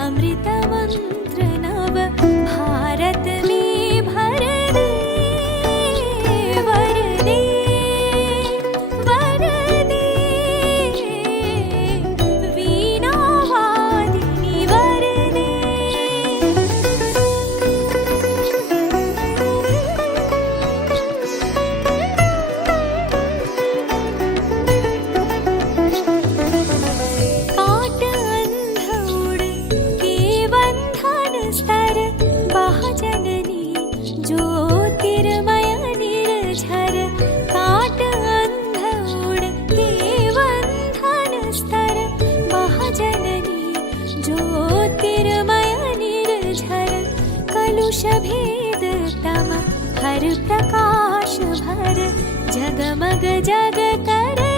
अमृतमन्त्र नव भारत में भर दे वर दे वर दे वीणा वादिनी वर दे। काट अंधौड़ के बंधन स्तर बहुजननी ज्योतिर्मय निर्झर। काट अंधौड़ के बंधन स्तर बहुजननी ज्योतिर्मय निर्झर। कलुष भेद तम हर प्रकाश भर जगमग जग कर